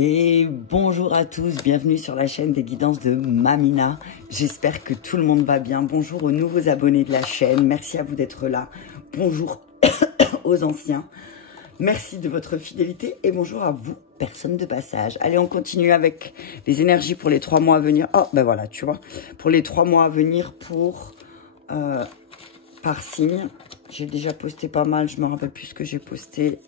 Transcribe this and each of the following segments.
Et bonjour à tous, bienvenue sur la chaîne des guidances de Mamina. J'espère que tout le monde va bien. Bonjour aux nouveaux abonnés de la chaîne, merci à vous d'être là. Bonjour aux anciens, merci de votre fidélité et bonjour à vous, personnes de passage. Allez, on continue avec les énergies pour les 3 mois à venir. Oh, ben voilà, tu vois, pour les 3 mois à venir pour par signe. J'ai déjà posté pas mal, je me rappelle plus ce que j'ai posté.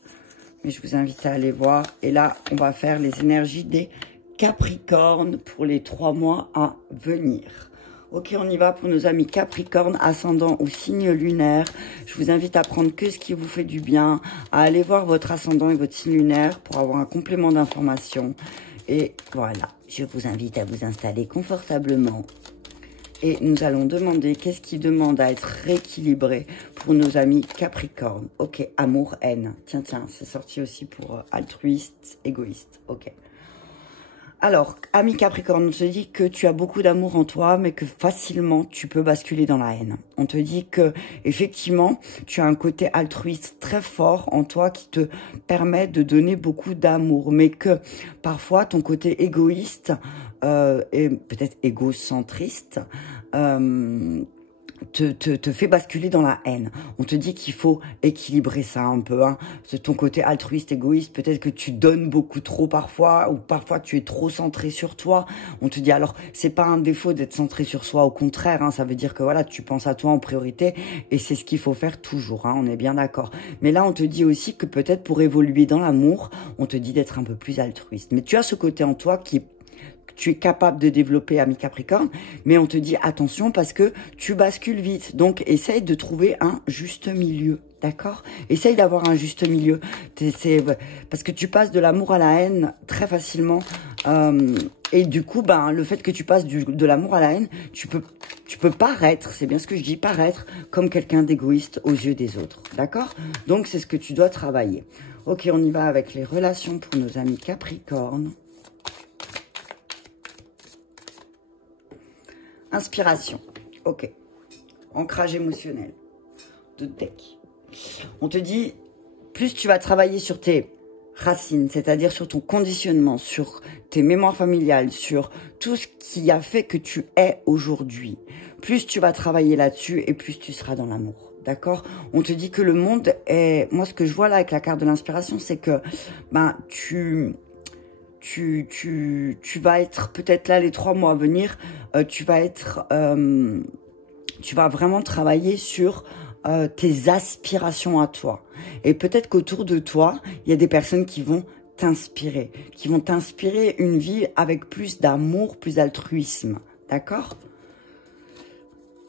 Mais je vous invite à aller voir. Et là, on va faire les énergies des Capricornes pour les 3 mois à venir. Ok, on y va pour nos amis Capricornes, ascendant ou signe lunaire. Je vous invite à prendre que ce qui vous fait du bien, à aller voir votre ascendant et votre signe lunaire pour avoir un complément d'information. Et voilà, je vous invite à vous installer confortablement. Et nous allons demander qu'est-ce qui demande à être rééquilibré pour nos amis Capricorne. Ok, amour, haine. Tiens, c'est sorti aussi pour altruiste, égoïste. Ok. Alors, ami Capricorne, on te dit que tu as beaucoup d'amour en toi, mais que facilement tu peux basculer dans la haine. On te dit que effectivement, tu as un côté altruiste très fort en toi qui te permet de donner beaucoup d'amour, mais que parfois ton côté égoïste et peut-être égocentriste te fait basculer dans la haine. On te dit qu'il faut équilibrer ça un peu. Hein. Ton côté altruiste, égoïste, peut-être que tu donnes beaucoup trop parfois, ou parfois tu es trop centré sur toi. On te dit alors, c'est pas un défaut d'être centré sur soi, au contraire, hein, ça veut dire que voilà, tu penses à toi en priorité, et c'est ce qu'il faut faire toujours, hein, on est bien d'accord. Mais là, on te dit aussi que peut-être pour évoluer dans l'amour, on te dit d'être un peu plus altruiste. Mais tu as ce côté en toi qui est tu es capable de développer, ami Capricorne, mais on te dit attention parce que tu bascules vite. Donc, essaye de trouver un juste milieu, d'accord? Essaye d'avoir un juste milieu. Parce que tu passes de l'amour à la haine très facilement. Et du coup, ben, le fait que tu passes de l'amour à la haine, tu peux paraître, c'est bien ce que je dis, paraître comme quelqu'un d'égoïste aux yeux des autres, d'accord? Donc, c'est ce que tu dois travailler. Ok, on y va avec les relations pour nos amis Capricorne. Inspiration, ok. Ancrage émotionnel, de deck. On te dit, plus tu vas travailler sur tes racines, c'est-à-dire sur ton conditionnement, sur tes mémoires familiales, sur tout ce qui a fait que tu es aujourd'hui, plus tu vas travailler là-dessus et plus tu seras dans l'amour, d'accord? On te dit que le monde est... Moi, ce que je vois là avec la carte de l'inspiration, c'est que ben, tu vas être peut-être là les 3 mois à venir, tu vas vraiment travailler sur tes aspirations à toi. Et peut-être qu'autour de toi, il y a des personnes qui vont t'inspirer une vie avec plus d'amour, plus d'altruisme. D'accord?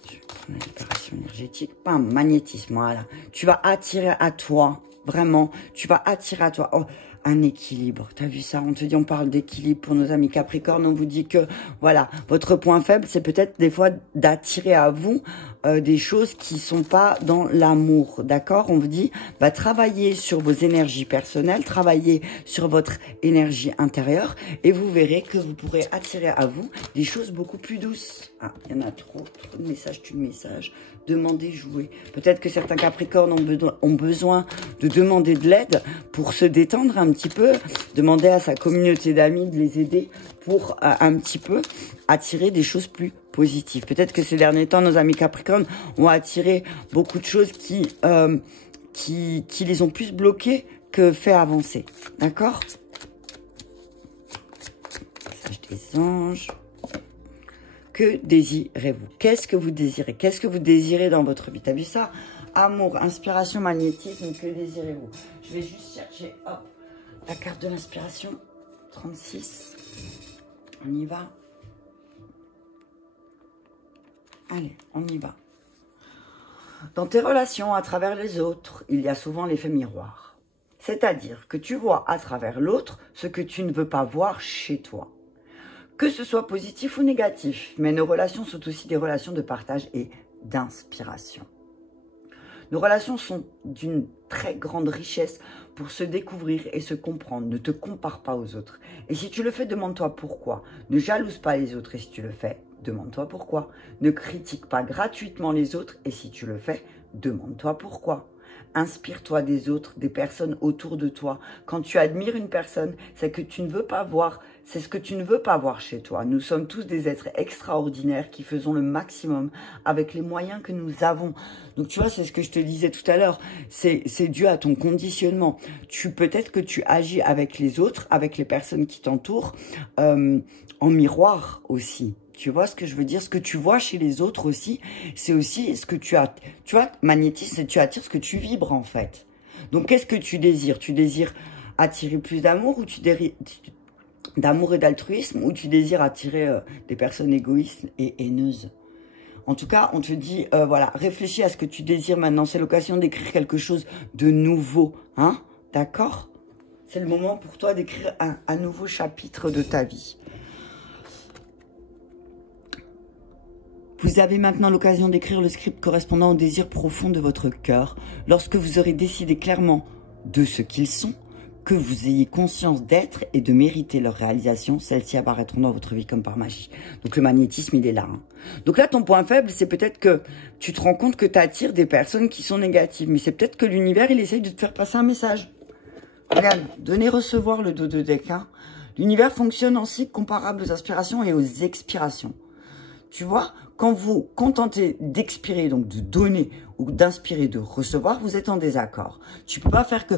Je vais prendre la libération énergétique, pas un magnétisme, voilà. Tu vas attirer à toi, vraiment, tu vas attirer à toi... Oh, un équilibre, t'as vu ça? On te dit, on parle d'équilibre pour nos amis Capricorne, on vous dit que, voilà, votre point faible, c'est peut-être des fois d'attirer à vous des choses qui sont pas dans l'amour, d'accord? On vous dit, bah, travaillez sur vos énergies personnelles, travaillez sur votre énergie intérieure, et vous verrez que vous pourrez attirer à vous des choses beaucoup plus douces. Ah, il y en a trop de messages, tu de messages. Demandez, jouer. Peut-être que certains Capricornes ont besoin de demander de l'aide pour se détendre un petit peu, demander à sa communauté d'amis de les aider pour un petit peu attirer des choses plus positives. Peut-être que ces derniers temps, nos amis Capricornes ont attiré beaucoup de choses qui les ont plus bloqués que fait avancer. D'accord? Passage des anges. Que désirez-vous? Qu'est-ce que vous désirez? Qu'est-ce que vous désirez dans votre vie? T'as vu ça? Amour, inspiration, magnétisme, que désirez-vous? Je vais juste chercher, hop, la carte de l'inspiration, 36. On y va. Allez, on y va. Dans tes relations à travers les autres, il y a souvent l'effet miroir. C'est-à-dire que tu vois à travers l'autre ce que tu ne veux pas voir chez toi. Que ce soit positif ou négatif, mais nos relations sont aussi des relations de partage et d'inspiration. Nos relations sont d'une très grande richesse pour se découvrir et se comprendre. Ne te compare pas aux autres. Et si tu le fais, demande-toi pourquoi. Ne jalouse pas les autres et si tu le fais, demande-toi pourquoi. Ne critique pas gratuitement les autres et si tu le fais, demande-toi pourquoi. inspire-toi des autres, des personnes autour de toi. Quand tu admires une personne, c'est que tu ne veux pas voir, c'est ce que tu ne veux pas voir chez toi. Nous sommes tous des êtres extraordinaires qui faisons le maximum avec les moyens que nous avons. Donc tu vois, c'est ce que je te disais tout à l'heure, c'est dû à ton conditionnement. Peut-être que tu agis avec les autres, avec les personnes qui t'entourent, en miroir aussi. Tu vois ce que je veux dire? Ce que tu vois chez les autres aussi, c'est aussi ce que tu as. Tu vois, magnétisme, c'est tu attires ce que tu vibres en fait. Donc qu'est-ce que tu désires? Tu désires attirer plus d'amour ou d'amour et d'altruisme, ou tu désires attirer des personnes égoïstes et haineuses? En tout cas, on te dit, voilà, réfléchis à ce que tu désires maintenant. C'est l'occasion d'écrire quelque chose de nouveau, hein? D'accord? C'est le moment pour toi d'écrire un nouveau chapitre de ta vie. Vous avez maintenant l'occasion d'écrire le script correspondant au désir profond de votre cœur. Lorsque vous aurez décidé clairement de ce qu'ils sont, que vous ayez conscience d'être et de mériter leur réalisation, celles-ci apparaîtront dans votre vie comme par magie. Donc le magnétisme, il est là. Hein. Donc là, ton point faible, c'est peut-être que tu te rends compte que tu attires des personnes qui sont négatives. Mais c'est peut-être que l'univers, il essaye de te faire passer un message. Regarde, donner, recevoir le dos de deck. Hein. L'univers fonctionne en cycle comparable aux inspirations et aux expirations. Tu vois, quand vous contentez d'expirer, donc de donner, ou d'inspirer, de recevoir, vous êtes en désaccord. Tu peux pas faire que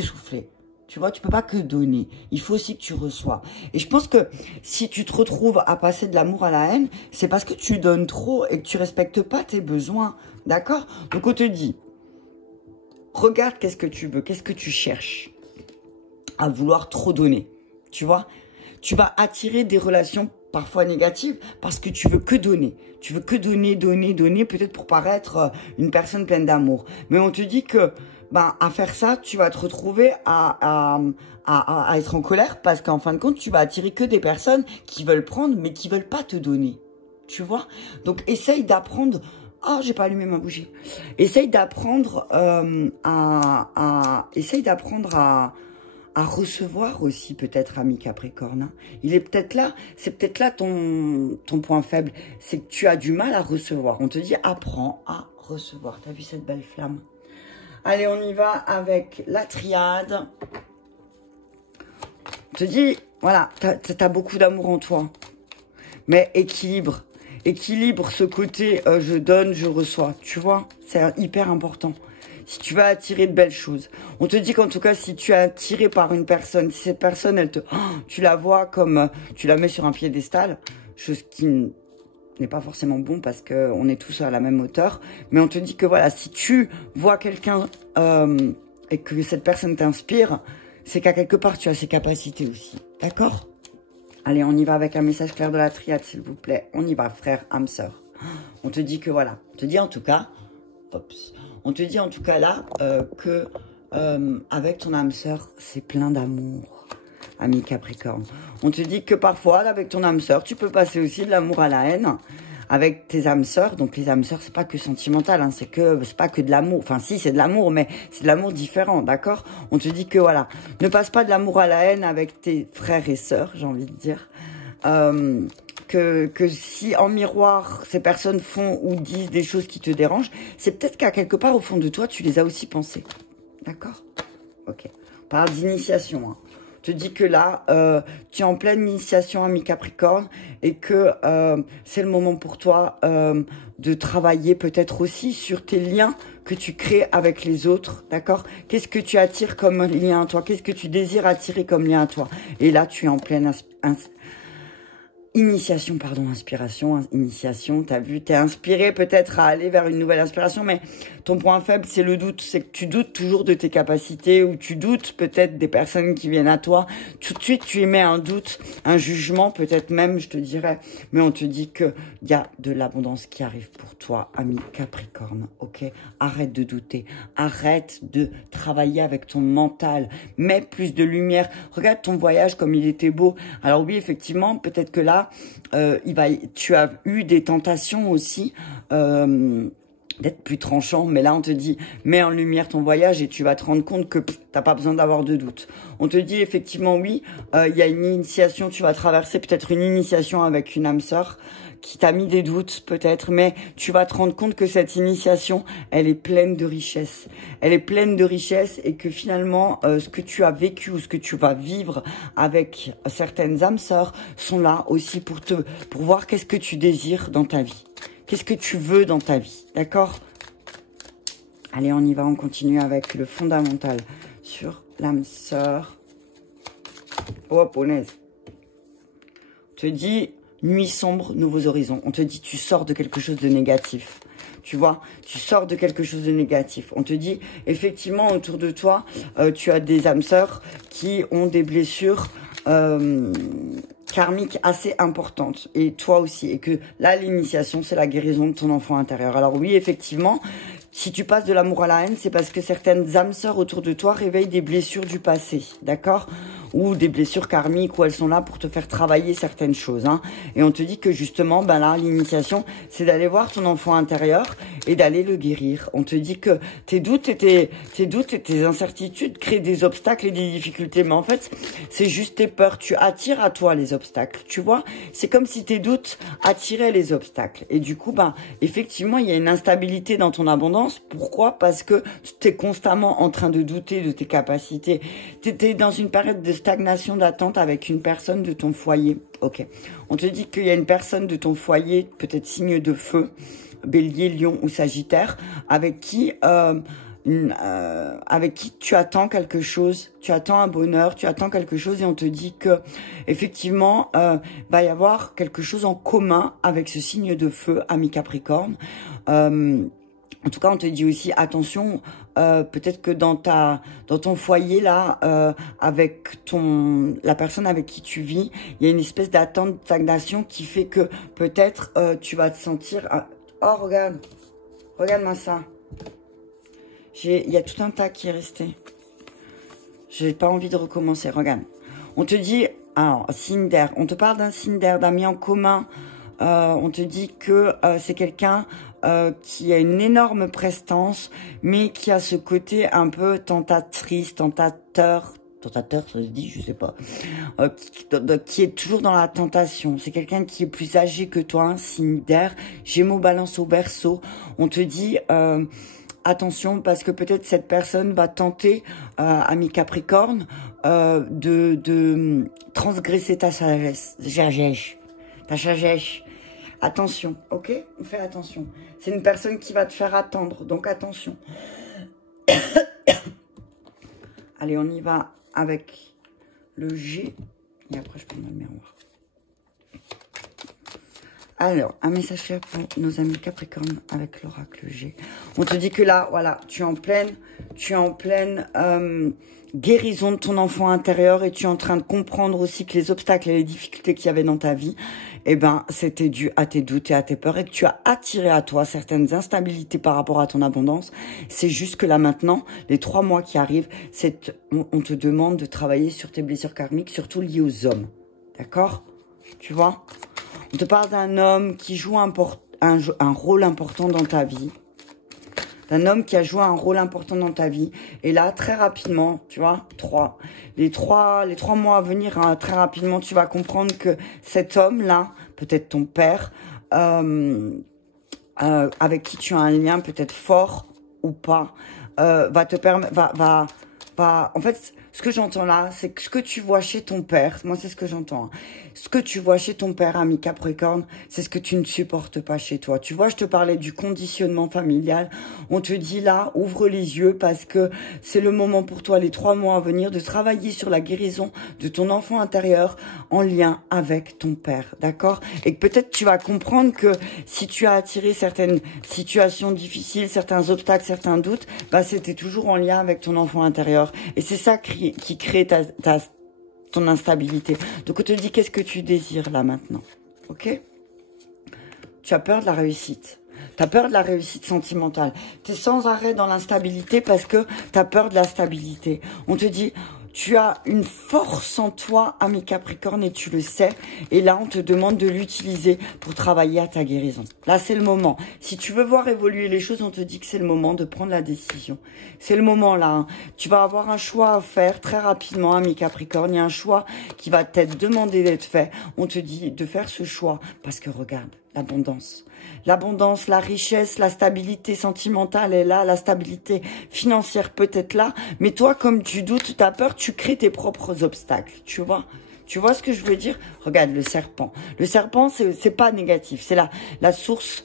souffler. Tu vois, tu peux pas que donner. Il faut aussi que tu reçois. Et je pense que si tu te retrouves à passer de l'amour à la haine, c'est parce que tu donnes trop et que tu respectes pas tes besoins. D'accord? Donc on te dit, regarde qu'est-ce que tu veux, qu'est-ce que tu cherches à vouloir trop donner. Tu vois? Tu vas attirer des relations parfois négatives parce que tu veux que donner. Tu veux que donner, donner, donner, peut-être pour paraître une personne pleine d'amour. Mais on te dit que, à faire ça, tu vas te retrouver à être en colère parce qu'en fin de compte, tu vas attirer que des personnes qui veulent prendre mais qui veulent pas te donner. Tu vois? Donc, essaye d'apprendre... Ah, j'ai pas allumé ma bougie. Essaye d'apprendre à recevoir aussi, peut-être, ami Capricorne. Il est peut-être là, c'est peut-être là ton point faible. C'est que tu as du mal à recevoir. On te dit, apprends à recevoir. T'as vu cette belle flamme? Allez, on y va avec la triade. On te dit, voilà, t'as beaucoup d'amour en toi. Mais équilibre. Équilibre ce côté, je donne, je reçois. Tu vois, c'est hyper important. Si tu vas attirer de belles choses. On te dit qu'en tout cas, si tu es attiré par une personne, si cette personne, tu la vois comme, tu la mets sur un piédestal, chose qui n'est pas forcément bon parce qu'on est tous à la même hauteur. Mais on te dit que voilà, si tu vois quelqu'un et que cette personne t'inspire, c'est qu'à quelque part, tu as ses capacités aussi. D'accord? Allez, on y va avec un message clair de la triade, s'il vous plaît. On y va, frère, âme, sœur. On te dit que voilà. On te dit en tout cas... On te dit en tout cas là que avec ton âme sœur, c'est plein d'amour, ami Capricorne. On te dit que parfois, avec ton âme sœur, tu peux passer aussi de l'amour à la haine avec tes âmes sœurs. Donc les âmes sœurs, c'est pas que sentimental, hein, c'est pas que de l'amour. Enfin si, c'est de l'amour, mais c'est de l'amour différent, d'accord? On te dit que voilà, ne passe pas de l'amour à la haine avec tes frères et sœurs, j'ai envie de dire. Que si en miroir, ces personnes font ou disent des choses qui te dérangent, c'est peut-être qu'à quelque part, au fond de toi, tu les as aussi pensées. D'accord? Ok. On parle d'initiation. Hein. Je te dis que là, tu es en pleine initiation, ami Capricorne, et que c'est le moment pour toi de travailler peut-être aussi sur tes liens que tu crées avec les autres, d'accord? Qu'est-ce que tu attires comme lien à toi? Qu'est-ce que tu désires attirer comme lien à toi? Et là, tu es en pleine initiation, pardon, inspiration, initiation, t'as vu, t'es inspiré peut-être à aller vers une nouvelle inspiration, mais ton point faible, c'est le doute, c'est que tu doutes toujours de tes capacités, ou tu doutes peut-être des personnes qui viennent à toi, tout de suite tu émets un doute, un jugement, peut-être même, je te dirais, mais on te dit que il y a de l'abondance qui arrive pour toi, ami Capricorne, ok? Arrête de douter, arrête de travailler avec ton mental, mets plus de lumière, regarde ton voyage comme il était beau, alors oui, effectivement, peut-être que là, tu as eu des tentations aussi d'être plus tranchant, mais là on te dit mets en lumière ton voyage et tu vas te rendre compte que t'as pas besoin d'avoir de doute. On te dit effectivement oui, il y a une initiation, tu vas traverser peut-être une initiation avec une âme sœur qui t'a mis des doutes peut-être, mais tu vas te rendre compte que cette initiation, elle est pleine de richesse. Elle est pleine de richesse et que finalement, ce que tu as vécu ou ce que tu vas vivre avec certaines âmes sœurs sont là aussi pour voir qu'est-ce que tu désires dans ta vie. Qu'est-ce que tu veux dans ta vie, d'accord? Allez, on y va, on continue avec le fondamental sur l'âme sœur. Oh, punaise. On te dit, nuit sombre, nouveaux horizons. On te dit, tu sors de quelque chose de négatif. Tu vois, tu sors de quelque chose de négatif. On te dit, effectivement, autour de toi, tu as des âmes sœurs qui ont des blessures karmiques assez importantes. Et toi aussi. Et que là, l'initiation, c'est la guérison de ton enfant intérieur. Alors oui, effectivement, si tu passes de l'amour à la haine, c'est parce que certaines âmes sœurs autour de toi réveillent des blessures du passé, d'accord? Ou des blessures karmiques où elles sont là pour te faire travailler certaines choses, hein. Et on te dit que justement, ben là, l'initiation, c'est d'aller voir ton enfant intérieur et d'aller le guérir. On te dit que tes doutes et tes incertitudes créent des obstacles et des difficultés. Mais en fait, c'est juste tes peurs. Tu attires à toi les obstacles, tu vois? C'est comme si tes doutes attiraient les obstacles. Et du coup, ben, effectivement, il y a une instabilité dans ton abondance. Pourquoi? Parce que tu es constamment en train de douter de tes capacités. Tu es dans une période de stagnation, d'attente avec une personne de ton foyer. Ok. On te dit qu'il y a une personne de ton foyer, peut-être signe de feu, Bélier, Lion ou Sagittaire, avec qui tu attends quelque chose, tu attends un bonheur, tu attends quelque chose et on te dit que effectivement va y avoir quelque chose en commun avec ce signe de feu, ami Capricorne. En tout cas, on te dit aussi, attention, peut-être que dans ton foyer, là, avec la personne avec qui tu vis, il y a une espèce d'attente, de stagnation qui fait que peut-être tu vas te sentir... Oh, regarde-moi ça. Il y a tout un tas qui est resté. J'ai pas envie de recommencer, regarde. On te dit, alors, signe d'air, on te parle d'un signe d'air, d'amis en commun. On te dit que c'est quelqu'un... qui a une énorme prestance, mais qui a ce côté un peu tentatrice, tentateur, ça se dit, je sais pas, qui est toujours dans la tentation. C'est quelqu'un qui est plus âgé que toi, un signe d'air, Gémeaux, Balance au Verseau. On te dit, attention, parce que peut-être cette personne va tenter, ami Capricorne, de transgresser ta sagesse. Ta sagesse. Attention, ok? On fait attention. C'est une personne qui va te faire attendre, donc attention. Allez, on y va avec le G. Et après, je prends le miroir. Alors, un message clair pour nos amis Capricorne avec l'oracle G. On te dit que là, voilà, tu es en pleine guérison de ton enfant intérieur et tu es en train de comprendre aussi que les obstacles et les difficultés qu'il y avait dans ta vie, eh ben, c'était dû à tes doutes et à tes peurs et que tu as attiré à toi certaines instabilités par rapport à ton abondance. C'est juste que là maintenant, les 3 mois qui arrivent, on te demande de travailler sur tes blessures karmiques, surtout liées aux hommes. D'accord? Tu vois? On te parle d'un homme qui joue un rôle important dans ta vie. D'un homme qui a joué un rôle important dans ta vie. Et là, très rapidement, tu vois, les trois mois à venir, hein, très rapidement, tu vas comprendre que cet homme-là, peut-être ton père, avec qui tu as un lien peut-être fort ou pas, va te permettre, en fait, ce que j'entends là, c'est que ce que tu vois chez ton père, moi c'est ce que j'entends, hein. Ce que tu vois chez ton père, ami Capricorne, c'est ce que tu ne supportes pas chez toi. Tu vois, je te parlais du conditionnement familial. On te dit là, ouvre les yeux parce que c'est le moment pour toi, les 3 mois à venir, de travailler sur la guérison de ton enfant intérieur en lien avec ton père, d'accord? Et que peut-être tu vas comprendre que si tu as attiré certaines situations difficiles, certains obstacles, certains doutes, bah c'était toujours en lien avec ton enfant intérieur. Et c'est ça qui crée ton instabilité. Donc on te dit qu'est-ce que tu désires là maintenant, ok? Tu as peur de la réussite. Tu as peur de la réussite sentimentale. Tu es sans arrêt dans l'instabilité parce que tu as peur de la stabilité. On te dit, tu as une force en toi, ami Capricorne, et tu le sais. Et là, on te demande de l'utiliser pour travailler à ta guérison. Là, c'est le moment. Si tu veux voir évoluer les choses, on te dit que c'est le moment de prendre la décision. C'est le moment là, hein. Tu vas avoir un choix à faire très rapidement, ami Capricorne. Il y a un choix qui va t'être demandé d'être fait. On te dit de faire ce choix parce que regarde, l'abondance. L'abondance, la richesse, la stabilité sentimentale est là, la stabilité financière peut être là. Mais toi, comme tu doutes, tu as peur, tu crées tes propres obstacles, tu vois. Tu vois ce que je veux dire? Regarde le serpent. Le serpent, c'est pas négatif, c'est la source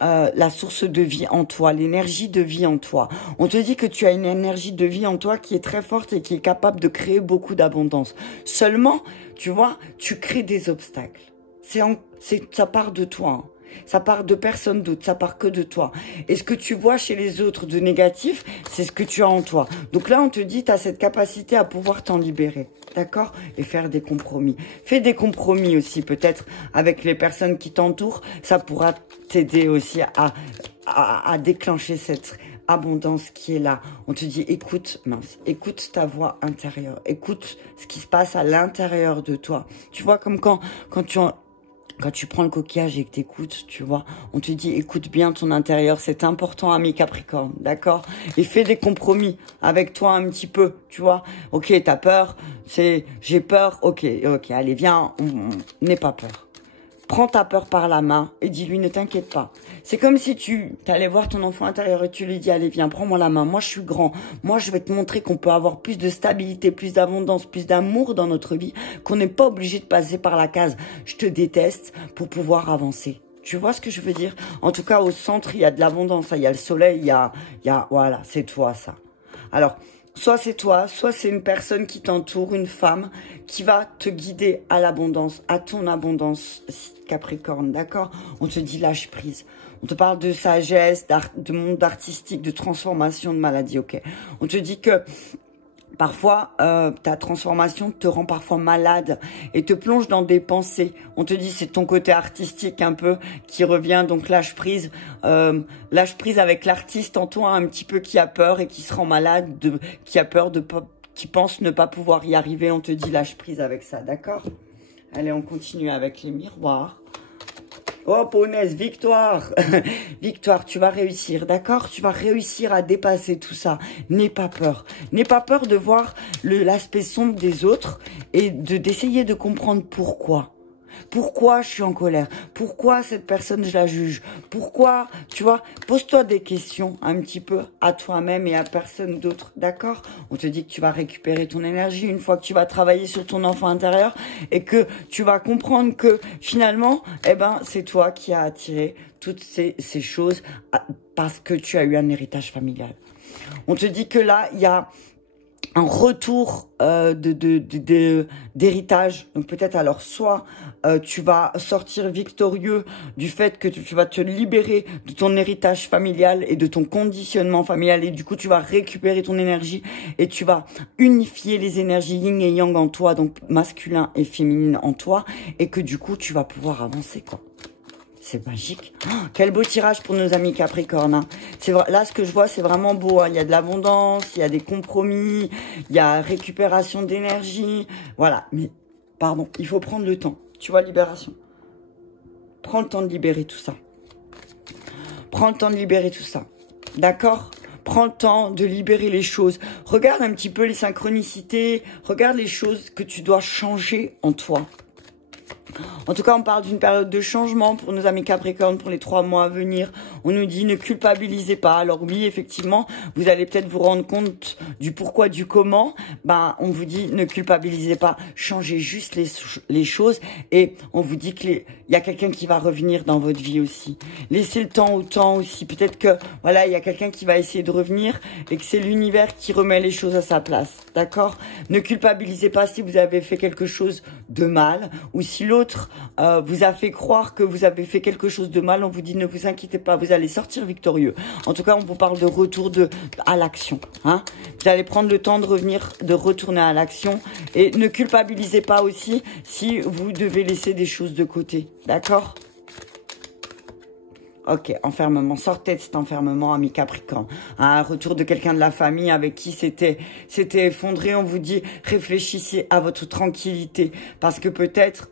de vie en toi, l'énergie de vie en toi. On te dit que tu as une énergie de vie en toi qui est très forte et qui est capable de créer beaucoup d'abondance. Seulement, tu vois, tu crées des obstacles. Ça part de toi. Hein. Ça part de personne d'autre, ça part que de toi. Et ce que tu vois chez les autres de négatif, c'est ce que tu as en toi. Donc là, on te dit, tu as cette capacité à pouvoir t'en libérer, d'accord? Et faire des compromis. Fais des compromis aussi, peut-être, avec les personnes qui t'entourent. Ça pourra t'aider aussi à déclencher cette abondance qui est là. On te dit, écoute ta voix intérieure. Écoute ce qui se passe à l'intérieur de toi. Tu vois, comme quand tu prends le coquillage et que t'écoutes, tu vois, on te dit, écoute bien ton intérieur, c'est important, ami Capricorne, d'accord? Et fais des compromis avec toi un petit peu, tu vois. Ok, t'as peur, j'ai peur, ok, allez, viens, n'aie pas peur. Prends ta peur par la main et dis-lui, ne t'inquiète pas. C'est comme si tu allais voir ton enfant intérieur et tu lui dis, allez, viens, prends-moi la main. Moi, je suis grand. Moi, je vais te montrer qu'on peut avoir plus de stabilité, plus d'abondance, plus d'amour dans notre vie, qu'on n'est pas obligé de passer par la case « je te déteste » pour pouvoir avancer. Tu vois ce que je veux dire? En tout cas, au centre, il y a de l'abondance. Il y a le soleil, voilà, c'est toi, ça. Alors, soit c'est toi, soit c'est une personne qui t'entoure, une femme, qui va te guider à l'abondance, à ton abondance, Capricorne, d'accord? On te dit lâche prise. On te parle de sagesse, de monde artistique, de transformation, de maladie, ok? On te dit que parfois, ta transformation te rend parfois malade et te plonge dans des pensées. On te dit c'est ton côté artistique un peu qui revient, donc lâche prise avec l'artiste en toi un petit peu qui a peur et qui se rend malade, qui a peur qui pense ne pas pouvoir y arriver. On te dit lâche prise avec ça, d'accord? Allez, on continue avec les miroirs. Oh, punaise, victoire. Victoire, tu vas réussir, d'accord? Tu vas réussir à dépasser tout ça. N'aie pas peur. N'aie pas peur de voir l'aspect sombre des autres et d'essayer de comprendre pourquoi. Pourquoi je suis en colère? Pourquoi cette personne, je la juge? Pourquoi, tu vois, pose-toi des questions un petit peu à toi-même et à personne d'autre, d'accord? On te dit que tu vas récupérer ton énergie une fois que tu vas travailler sur ton enfant intérieur et que tu vas comprendre que finalement, eh ben, c'est toi qui as attiré toutes ces choses parce que tu as eu un héritage familial. On te dit que là, il y a un retour d'héritage. Donc peut-être alors soit tu vas sortir victorieux du fait que tu vas te libérer de ton héritage familial et de ton conditionnement familial et du coup tu vas récupérer ton énergie et tu vas unifier les énergies yin et yang en toi, donc masculin et féminin en toi, et que du coup tu vas pouvoir avancer, quoi. C'est magique. Oh, quel beau tirage pour nos amis Capricorne. Hein. Là, ce que je vois, c'est vraiment beau. Hein. Il y a de l'abondance, il y a des compromis, il y a récupération d'énergie. Voilà. Mais, pardon, il faut prendre le temps. Tu vois, libération. Prends le temps de libérer tout ça. Prends le temps de libérer tout ça. D'accord ? Prends le temps de libérer les choses. Regarde un petit peu les synchronicités. Regarde les choses que tu dois changer en toi. En tout cas, on parle d'une période de changement pour nos amis Capricorne pour les 3 mois à venir. On nous dit ne culpabilisez pas. Alors oui, effectivement, vous allez peut-être vous rendre compte du pourquoi, du comment. Ben, on vous dit ne culpabilisez pas. Changez juste les choses. Et on vous dit qu'il y a quelqu'un qui va revenir dans votre vie aussi. Laissez le temps au temps aussi. Peut-être que, voilà, il y a quelqu'un qui va essayer de revenir et que c'est l'univers qui remet les choses à sa place. D'accord? Ne culpabilisez pas si vous avez fait quelque chose de mal ou si l'autre vous a fait croire que vous avez fait quelque chose de mal. On vous dit ne vous inquiétez pas, vous allez sortir victorieux. En tout cas, on vous parle de retour à l'action. Hein, vous allez prendre le temps de revenir, de retourner à l'action. Et ne culpabilisez pas aussi si vous devez laisser des choses de côté. D'accord ? Ok, enfermement. Sortez de cet enfermement, ami Capricorne. Un retour de quelqu'un de la famille avec qui c'était effondré. On vous dit, réfléchissez à votre tranquillité. Parce que peut-être,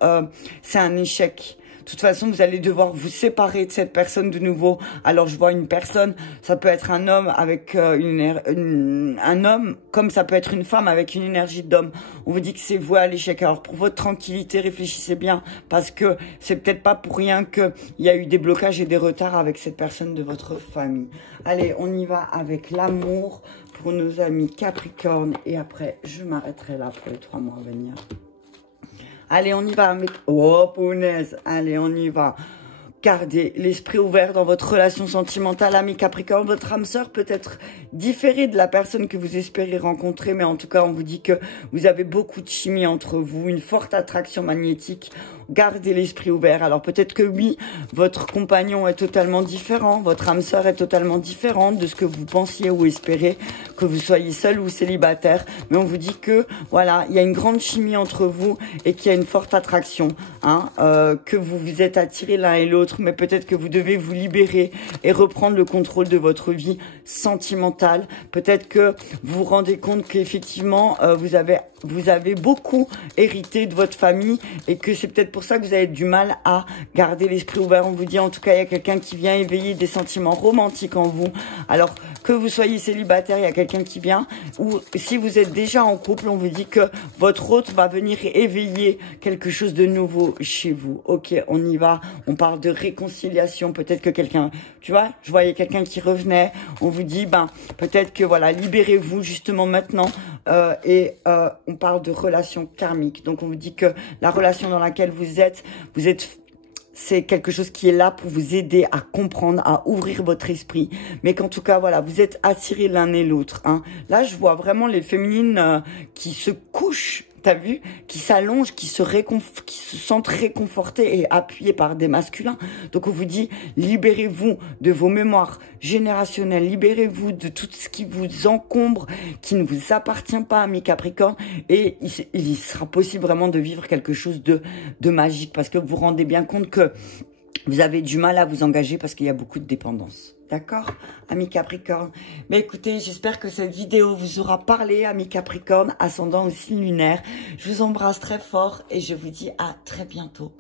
c'est un échec. De toute façon, vous allez devoir vous séparer de cette personne de nouveau. Alors, je vois une personne, ça peut être un homme avec un homme, comme ça peut être une femme avec une énergie d'homme. On vous dit que c'est voué à l'échec. Alors, pour votre tranquillité, réfléchissez bien, parce que c'est peut-être pas pour rien qu'il y a eu des blocages et des retards avec cette personne de votre famille. Allez, on y va avec l'amour pour nos amis Capricorne. Et après, je m'arrêterai là pour les 3 mois à venir. Allez, on y va avec... Oh, punaise. Allez, on y va. Gardez l'esprit ouvert dans votre relation sentimentale, ami Capricorne. Votre âme sœur peut être différée de la personne que vous espérez rencontrer, mais en tout cas, on vous dit que vous avez beaucoup de chimie entre vous, une forte attraction magnétique. Gardez l'esprit ouvert. Alors peut-être que oui, votre compagnon est totalement différent, votre âme sœur est totalement différente de ce que vous pensiez ou espérez, que vous soyez seul ou célibataire. Mais on vous dit que voilà, il y a une grande chimie entre vous et qu'il y a une forte attraction, hein, que vous vous êtes attirés l'un et l'autre, mais peut-être que vous devez vous libérer et reprendre le contrôle de votre vie sentimentale. Peut-être que vous vous rendez compte qu'effectivement, vous avez beaucoup hérité de votre famille et que c'est peut-être pour ça que vous avez du mal à garder l'esprit ouvert. On vous dit en tout cas, il y a quelqu'un qui vient éveiller des sentiments romantiques en vous. Alors que vous soyez célibataire, il y a quelqu'un qui vient. Ou si vous êtes déjà en couple, on vous dit que votre hôte va venir éveiller quelque chose de nouveau chez vous. Ok, on y va. On parle de réconciliation. Peut-être que quelqu'un, tu vois, je voyais quelqu'un qui revenait. On vous dit, ben, peut-être que voilà, libérez-vous justement maintenant. On parle de relation karmique. Donc, on vous dit que la relation dans laquelle vous êtes, c'est quelque chose qui est là pour vous aider à comprendre, à ouvrir votre esprit. Mais qu'en tout cas, voilà, vous êtes attirés l'un et l'autre. Hein. Là, je vois vraiment les féminines qui se couchent, t'as vu, qui s'allongent, qui se sentent réconfortées et appuyées par des masculins. Donc, on vous dit, libérez-vous de vos mémoires générationnelles, libérez-vous de tout ce qui vous encombre, qui ne vous appartient pas, amis Capricorne, et il sera possible vraiment de vivre quelque chose de magique, parce que vous vous rendez bien compte que vous avez du mal à vous engager parce qu'il y a beaucoup de dépendance. D'accord, amis Capricorne? Mais écoutez, j'espère que cette vidéo vous aura parlé, amis Capricorne, ascendant aussi lunaire. Je vous embrasse très fort et je vous dis à très bientôt.